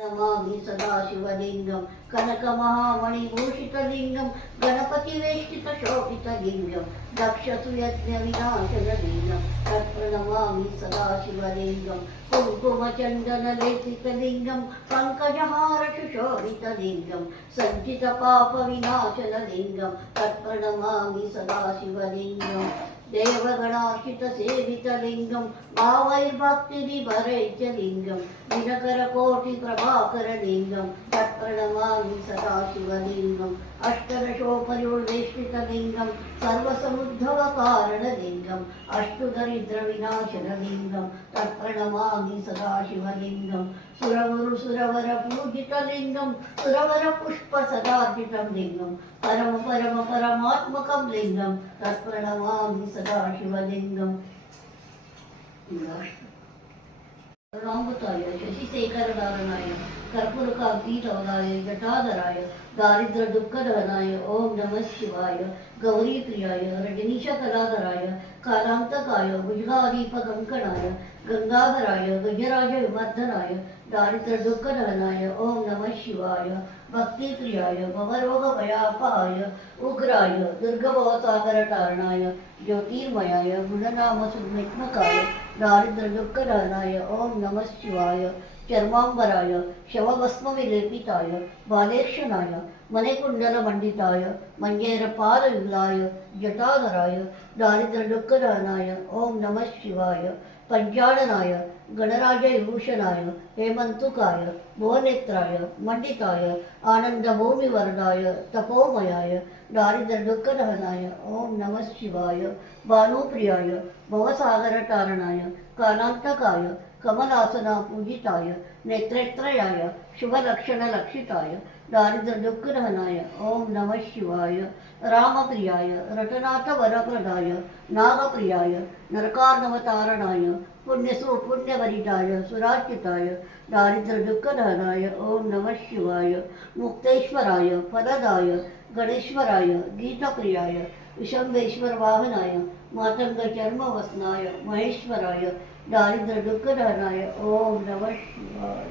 नमामि सदाशिवलिङ्गं कनकमहामणिभूषितलिङ्गं गणपतिवेष्टितशोभितलिङ्गं दक्षसुयज्ञविनाशनलिङ्गं तत्प्रणमामि सदाशिवलिङ्गं कुङ्कुमचन्दनलेपितलिङ्गं पङ्कजहारशुशोभितलिङ्गं सञ्चितपापविनाशनलिङ्गं तत्प्रणमामि सदाशिवलिङ्गं देवगणार्चितसेवितलिङ्गं भावैर्भक्तिविभरैर्यलिङ्गं दिनकरकोटिप्रभाकरलिङ्गं तत्प्रणमामि सदाशिवलिङ्गम् अष्टदशोपरिवेष्टितलिङ्गं सर्वसमुद्धवकारणलिङ्गम् अष्टुदरिद्रविनाशनलिङ्गं तत्प्रणमामि सदाशिवलिङ्गं सुरवरपूजितलिङ्गं सुरवरपुष्पसदार्जितं लिङ्गं परमात्मकं लिङ्गं तत्प्रणमामि सदाशिवलिङ्गम् करुणाम्बुताय शशिशेखरधारणाय कर्पूरकाब्दीलवनाय जटाधराय दारिद्र्यदुःखदहनाय ओं नमः शिवाय गौरीप्रियाय रजनीशकलाधराय कालान्तकाय भुजगादीपकङ्कणाय गंगाधराय गजराजविवर्धनाय दारिद्र्यदुःखदहनाय ओं नमः शिवाय भक्तिप्रियाय भवरोगभयापहाय उग्राय दुर्गभवसागरतारणाय ज्योतिर्मयाय गुणनामसुमित्मकाय दारिद्र्यदुःखदहनाय ओं नमः शिवाय चर्मांबराय शवभस्मविलेपिताय बालेक्षणाय मणिकुण्डलमण्डिताय मञ्जेरपादविलाय जटाधराय दारिद्र्यदुःखदहनाय ओं नमः शिवाय पञ्चाडनाय गणराजविभूषणाय हेमन्तुकाय भुवनेत्राय मण्डिताय आनन्दभूमिवरदाय तपोमयाय दारिद्र्यदुःखदहनाय ओं नमः शिवाय भानुप्रियाय भवसागरतारणाय कालान्तकाय कमलासनापूजिताय नेत्रेत्रयाय शुभलक्षणलक्षिताय दारिद्र्यदुःखदहनाय ओं नमः शिवाय रामप्रियाय रटनाथवरप्रदाय नागप्रियाय नरकार्णवतारणाय पुण्यवरिदाय सुराच्युताय दारिद्र्यदुःखदहनाय ओं नमः शिवाय मुक्तेश्वराय फलदाय गणेश्वराय गीतप्रियाय विशम्भेश्वरवाहनाय मातङ्गचर्मवसनाय महेश्वराय दारिद्र्यदुःखदहनाय ओं नमः शिवाय।